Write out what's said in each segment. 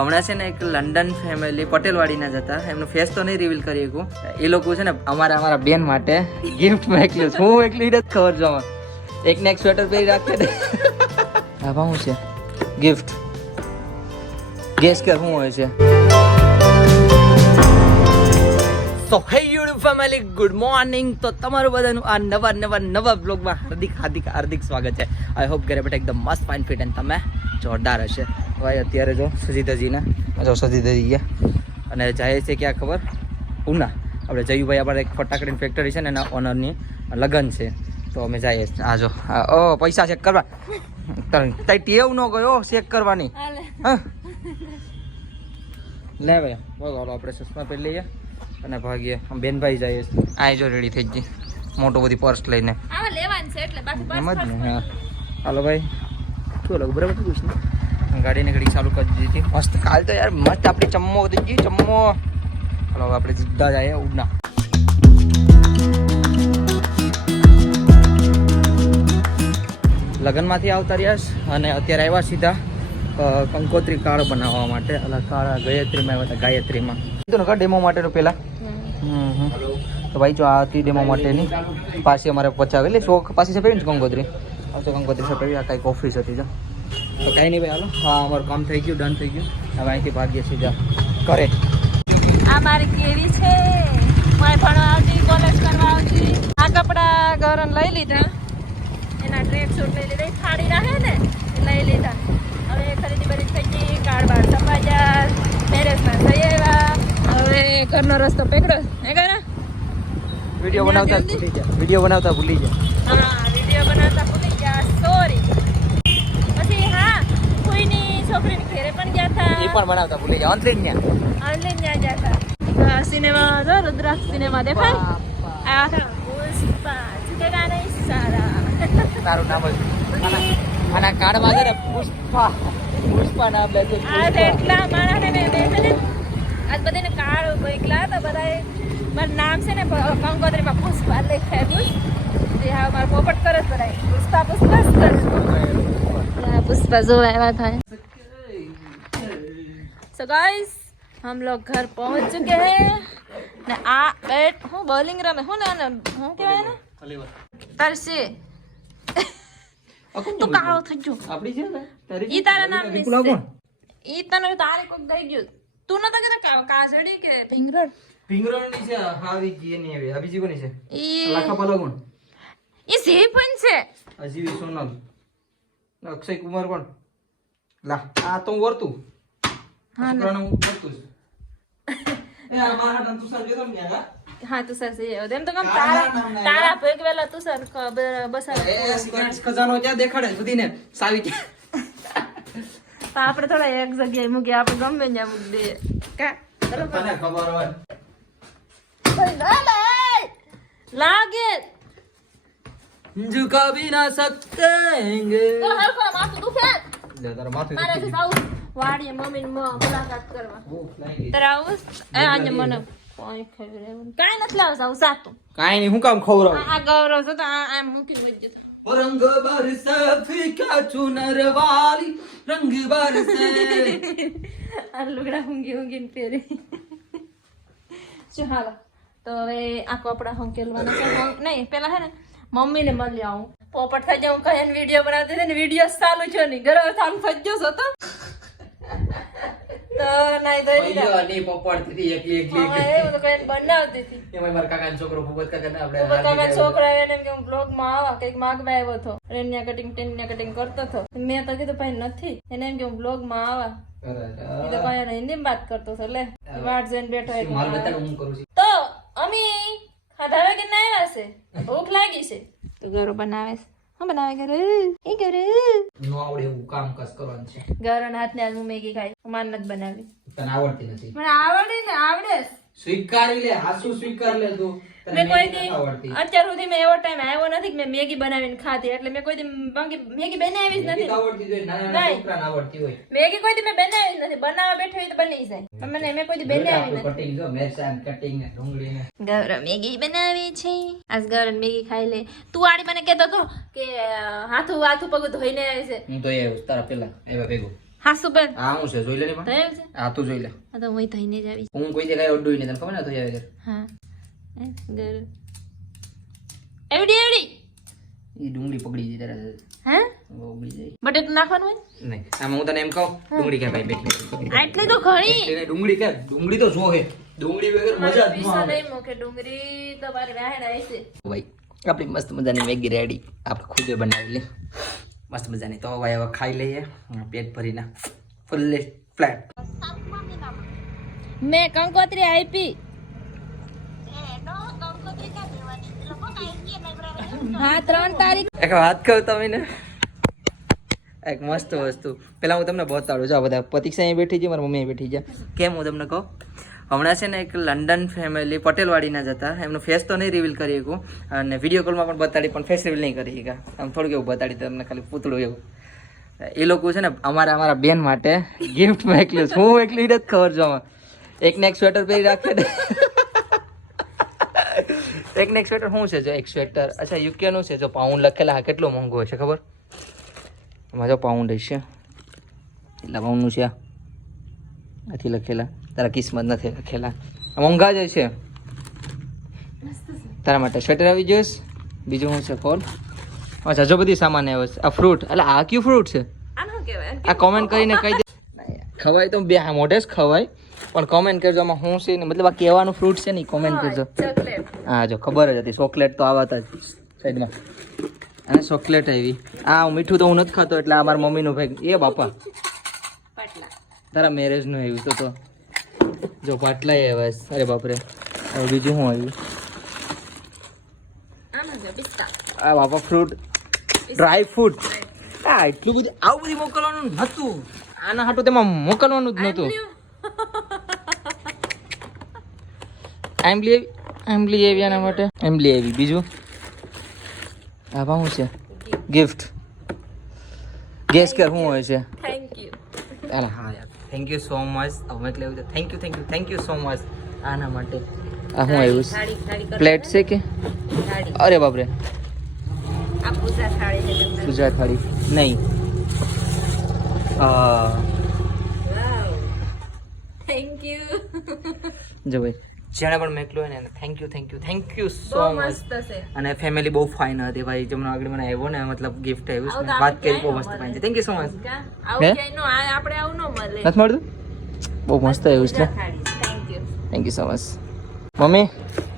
હમણાં છે ને એક લંડન ફેમિલી પટેલવાડીના જ હતા, એમનું ફેસ તો નહીં રિવીલ કરી શકું. એ લોકો છે ને અમારા બેન માટે ગિફ્ટ મોકલ્યું છે. હું એકલી નથી ખબર જો એકને એક સ્વેટર પહેરી રાખે ને. હા શું છે ગિફ્ટ? ગેસ કર શું હોય છે? સો હે યુટ્યુબ ફેમિલી, ગુડ મોર્નિંગ. તો તમારું બધાનું આ નવા બ્લોગમાં હાર્દિક સ્વાગત છે. આઈ હોપ ઘરે બેઠા એકદમ મસ્ત ફાઇન ફિટ અને તમે જોરદાર હશે. ભાઈ અત્યારે જો સજી દજી ગયા અને જાય છે ક્યાં ખબર? ઉના. આપણે જયુભાઈ આપણે એક ફટાકડીની ફેક્ટરી છે ને એના ઓનરની લગ્ન છે, તો અમે જઈએ. આ જો પૈસા ચેક કરવા તઈ ટેવ ન ગયો ચેક કરવાની. હા લે ભાઈ બોલો, આપણે ચશ્મા પહેરી લઈએ અને ભાગીએ. બેનભાઈ જાય આ જો રેડી થઈ ગઈ મોટો બધી પર્સ લઈને. એમ જ ને. હા હાલો ભાઈ, શું લાગુ બરાબર થયું છે ને? ગાડીને ઘડી ચાલુ કરી દીધી મસ્ત. કાલ તો યાર મસ્ત આપણી ચમ્મો થઈ ગઈ ચમ્મો. હાલો હવે આપણે સીધા જઈએ ઉડના. લગ્નમાંથી આવતા રહ્યા અને અત્યારે આવ્યા સીધા કંકોત્રી કાળ બનાવવા માટે. અલા કાળા ગાયત્રીમાં આવ્યા હતા. ગાયત્રીમાં કીધું ને ડેમો માટેનું પહેલાં. તો ભાઈ જો આ હતી ડેમો માટેની. પાછી અમારે પચાવેલી શોખ પાછી સફેરી ને કંકોત્રી. તો કંકોત્રી સફેરી આ કંઈક ઓફિસ હતી. જો તો કાંઈ નહીં ભાઈ હાલો. હા અમારું કામ થઈ ગયું, ડન થઈ ગયું. હવે અહીંથી ભાગીએ સીધા ઘરે. આ મારી કેરી છે, મારે ભણવા આવતી, કોલેજ કરવા આવતી. આ કપડા ગૌરવ લઈ લીધા, એના ટ્રેક સૂટ લઈ લીધા, ફાડી રાખે ને લઈ લીધા. હવે ખરીદી બરી થઈ ગઈ, કાળ બાર સફાયા, મેરેજમાં થઈ આવ્યા. હવે ઘરનો રસ્તો પકડ્યો હે ઘરે. વિડીયો બનાવતા ભૂલી જા. હા વિડીયો બનાવતા ભૂલી ગયા, સોરી. પછી હા કોઈની છોકરીની ઘરે પણ ગયા હતા, એ પણ બનાવતા ભૂલી ગયા. ઓનલાઈન ત્યાં ગયા હતા. સિનેમા જો રુદ્રાક્ષ સિનેમા દેખાય. આ પુષ્પા જુદેગા નહીં સારા. તારું નામ જ આના કાર્ડમાં છે ને પુષ્પા નામ લે છે. આ એટલા માણસને મેં બેસે ને આજ બધાને કાર્ડ મોકલા તો બધાએ મારું નામ છે ને કંકોત્રીમાં પુષ્પા લખાયું. હા મારું પોપટ કરે બધાએ પુષ્પા પુષ્પા જોવા આવ્યા था. So guys हम लोग घर पहुंच चुके हैं ने आ बैठ हूँ बॉलिंग रमे हूँ ना हूँ क्या है ना तरसे તું કાળો થઈ ગયો. આપડી છે ને તારી ઈ તારા નામ ની છે. ઈ તને તારે કોક દઈ ગયું. તું નતો કહેતો કાજડી કે ભીંગરડ? ભીંગરડ ની છે. હાવી જી ની આવી. આ બીજી કોની છે? ઈ લાખા પલગણ. ઈ સે પણ છે. અજીવી સોનલ. અક્ષય કુમાર કોણ? લા આ તો વર્તું. હા છોકરાનું વર્તું છે. એ આ મારા નામ તુષાર જોતો ને યાર. હા તુષાર છે. એમ તો કમ તારા ભેગ વેલા તુષાર બસ એ સિક્રેટ ખજાનો ક્યાં દેખાડે સુધી ને સાવી કે. આપણે થોડા એક જગ્યાએ મૂકી, આપણે ગમે ત્યાં મૂકી દે કા તને ખબર હોય. લાગે જો કભી ના સકતે હેંગે. તો હરખો માથું દુખે. લે તારા માથે મારે છે સાઉ વાડીએ મમ્મી ને મુલાકાત કરવા. ભૂખ લાગી. તારા આવું એ આજે મને કોઈ ખબર કાઈ નથી લાવ સાઉ સાતું. કાઈ નહીં હું કામ ખવરાવ. આ ગૌરવ છે તો આ મૂકી વજ્જો. રંગ બરસે ફીકા ચુનર વાલી રંગ બરસે. આ લુગડા ઊંઘી પહેરી. શું હાલો તો હવે આ કપડા હંકેલવાના છે. નહીં પેલા હે ને મમ્મી ને મળી આવું. પોપટ થઈ જાઉં કઈ વિડીયો બનાવતી હતી ને વિડીયો ચાલુ છે નહીં ઘરે ચાલુ થઈ ગયો છો તો નહીં તો ની પોપટ થી એકલી એવું તો કઈ બનાવતી હતી. એમાં મારા કાકાનો છોકરો ભૂપત કાકા ને આપણે કાકા છોકરા એને એમ કે હું બ્લોગ માં આવા કઈક માગવા આવ્યો હતો, રેનિયા કટિંગ ટેનિયા કટિંગ કરતો હતો. મેં તો કીધું ભાઈ નથી, એને એમ કે હું બ્લોગ માં આવા. એ તો કઈ હિન્દી માં વાત કરતો હતો. લે વાટ જોઈને બેઠો તો અમે ખાધા કે ના આવ્યા છે, ભૂખ લાગી છે તો ઘરો બનાવે છે. હું બનાવે ઘરે એ ઘરે નો આવડે એવું કામ કસ કરવાનું છે. ઘરો હાથ ને હું મેગી ખાઈ માન નથી બનાવી. તને આવડતી નથી. મને આવડે ને આવડે સ્વીકારી લે. હાસુ સ્વીકાર લે તું. મેં કોઈ દી અત્યાર સુધી મેં એવો ટાઈમ આવ્યો નથી કે મેં મેગી બનાવીને ખાધી. એટલે મેં કોઈ દી મેગી બનાવી જ નથી. આવડતી હોય નાના છોકરાને આવડતી હોય. મેગી કોઈ દી મેં બનાવી જ નથી. બનાવવા બેઠી હોય તો બની જાય. પણ મેં કોઈ દી બનાવી નથી. કટિંગ જો મેરસાન કટિંગ ને ડુંગળી ને ગૌરવ મેગી બનાવી છે. આજ ગૌરવ મેગી ખાઈ લે. તું આડી મને કહેતો હતો કે હાથું પગ ધોઈને આવે છે. હું તો એ તારા પેલા એવા ભેગો હા સુબેન આ હું છે જોઈ લે ને પણ થયેલ છે આ તું જોઈ લે આ તો હું થઈને જ આવી હું કોઈ જગ્યાએ ઓડું નહીં તને ખબર ને તો આવે છે હા ઘર એવડી એ ડુંગળી પકડી જઈ તારે હે ઉગડી જાય બટેટું નાખવાનું હોય નહીં આમાં હું તને એમ કહું ડુંગળી કે ભાઈ બેઠી આટલી તો ઘણી એટલે ડુંગળી કે ડુંગળી તો જો હે ડુંગળી વગર મજા જ ન આવે નહીં મોકે ડુંગળી તો મારી વાહેડ આવી છે ભાઈ આપણી મસ્ત મજાની મેગી રેડી આપણે ખુદે બનાવેલી મસ્ત મજાની તો ભાઈ હવે ખાઈ લઈએ પેટ ભરીને ફૂલ્લી ફ્લેટ મેં કંકોત્રી આપી હા 3 તારીખ એક વાત કહું તમને એક મસ્ત વસ્તુ પેલા હું તમને બતાડું છું આ બધા પ્રતિક્ષા અહીં બેઠી છે મારી મમ્મી અહીં બેઠી છે કેમ હું તમને કહું હમણાં છે ને એક લંડન ફેમિલી પટેલવાડીના જ હતા એમનો ફેસ તો નહીં રિવીલ કરી શકું અને વિડીયો કોલમાં પણ બતાડી પણ ફેસ રિવીલ નહીં કરી શકા આમ થોડુંક એવું બતાડી તમને ખાલી પૂતળું એવું એ લોકો છે ને અમારા બેન માટે ગિફ્ટ મોકલ્યું છે હું એકલી જ ખબર છે આમાં એકને એક સ્વેટર પહેરી રાખે ને એકને એક સ્વેટર શું છે જો એક સ્વેટર અચ્છા યુકેનું છે જો પાઉન્ડ લખેલા હા કેટલો મોંઘો હશે ખબર એમાં જો પાઉન્ડ હશે એટલા પાઉન્ડનું છે આથી લખેલા તારા કિસ્મત નથી લખેલા મોંઘા જ છે તારા માટે સ્વેટર આવી જોઈશ બીજું શું છે કોલ અચ્છા જો બધી સામાન આવે છે આ ફ્રૂટ એટલે આ કયું ફ્રૂટ છે આનું કહેવાય આ કોમેન્ટ કરીને કહી દે ખવાય તો બે હા મોઢે જ ખવાય પણ કોમેન્ટ કરજો આમાં શું છે ને મતલબ આ કહેવાનું ફ્રૂટ છે ને કોમેન્ટ કરજો ચોકલેટ હા જો ખબર જ હતી ચોકલેટ તો આવતા જ સાઈડમાં અને ચોકલેટ આવી આ મીઠું તો હું નથી ખાતો એટલે આ મારા મમ્મીનું ભાઈ એ બાપા પાટલા તારા મેરેજનું આવ્યું તો જો પાટલા આવ્યા અરે બાપરે હવે બીજું શું આવ્યું આનું છે પિસ્તા આ બાપા ફ્રૂટ ડ્રાય ફ્રૂટ આ એટલું બધું આવું બધું મોકલવાનું નહોતું આના હાટું તેમાં મોકલવાનું જ નહોતું એમ્બલી આવી આના માટે એમ્બલી આવી બીજું આ શું છે ગિફ્ટ ગેસ કર શું હોય છે થેન્ક યુ અરે હા યાર થેન્ક યુ સો મચ અમે એટલે થેન્ક યુ સો મચ આના માટે આ શું આવ્યું થાળી પ્લેટ છે કે થાળી અરે બાપરે આ પૂજા થાળી છે પૂજા થાળી નહીં વાવ થેન્ક યુ જો ભાઈ જેણે પણ મેકલું હોય ને થેન્ક યુ સો બહુ મચ મસ્ત છે અને ફેમિલી બહુ ફાઇન હતી ભાઈ જેમનો આગળ મને આવ્યો ને મતલબ ગિફ્ટ આવ્યું છે વાત કરી બહુ મસ્ત ફાઇન છે થેન્ક યુ સો મચ આવું ક્યાંય નો આપણે આવું ન મળે નથી મળતું બહુ મસ્ત આવ્યું છે thank you so much mummy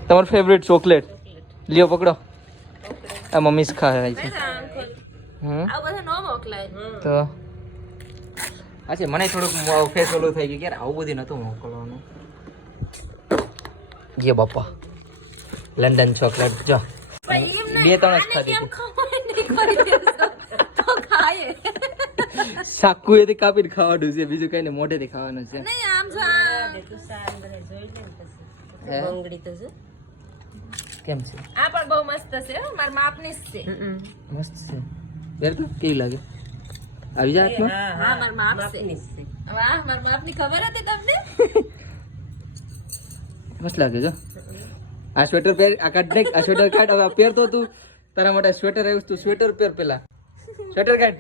તમારું ફેવરેટ ચોકલેટ લ્યો પકડો આ મમ્મી જ ખાય છે હમ આવું બધું ન મોકલાય તો અચ્છા મને થોડુંક ફેસ ઓલું થઈ ગયું કે યાર આવું બધું નહોતું મોકલવાનું ये बापा लंडन चॉकलेट जो બે ત્રણ જ ખાધી સાકુ એથી કાપીને ખાવાનું છે બીજું કઈ નહીં મોઢેથી ખાવાનું છે નહીં આમ બંગડી તો છે કેમ છે આ પણ બહુ મસ્ત છે મારા માપની જ છે મસ્ત છે પહેર તો કેવી લાગે આવી જા હાથમાં હા મારા માપ છે વાહ મારા માપની ખબર હતી તમને મસ્ત લાગે જો આ સ્વેટર પહેર આ કાઢ નાખ આ સ્વેટર કાઢ હવે આ પહેરતો તું તારા માટે સ્વેટર આવ્યું તું સ્વેટર પહેર પેલા સ્વેટર કાઢ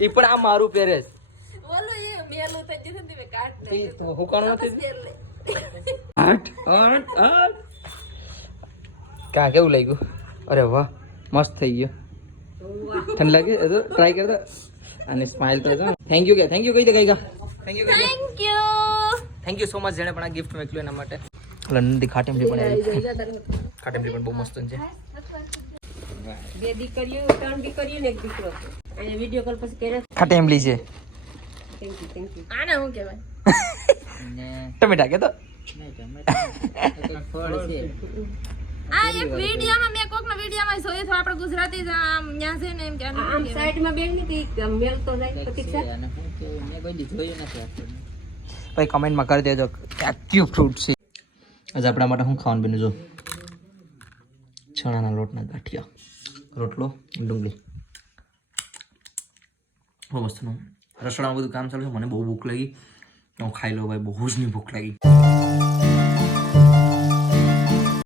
એ પણ આ મારું પહેરે બોલો એ મેલું થઈ જશે ને મે કાઢ છે તો હુકાણું નથી આઠ કા કેવું લાગ્યું અરે વાહ મસ્ત થઈ ગયો ઠંડ લાગે તો ટ્રાય કરતા અને સ્માઈલ તો થેન્ક યુ કહી દે કઈ કા thank you thank you so much જેણે પણ આ ગિફ્ટ મોકલ્યું એના માટે લંડનથી ખાટેમલી પણ આવી ખાટેમલી પણ બહુ મસ્ત છે બે દીકરીઓ 3 દીકરીઓ ને એક દીકરો અહીંયા વિડિયો કોલ પછી કરે ખાટેમલી છે થેન્ક યુ આને શું કહેવાય ટમેટા કે તો આ એક વિડિયોમાં મેં કોકના વિડિયોમાં જોયું તો આપણે ગુજરાતી જ આમ ન્યા છે ને એમ કે આમ સાઈડમાં બેન ની મેલ તો જાય પ્રતીક્ષા મેં કોઈ દી જોયું નથી ભાઈ કમેન્ટમાં કરી દેજો કે આ કયું ફ્રૂટ છે આજે આપણા માટે શું ખાવાનું બન્યું જો ચણાના લોટના ગાંઠિયા રોટલો ડુંગળી બહુ મસ્તનું રસોડામાં બધું કામ ચાલુ છે મને બહુ ભૂખ લાગી હું ખાઈ લઉં ભાઈ બહુ જ નહીં ભૂખ લાગી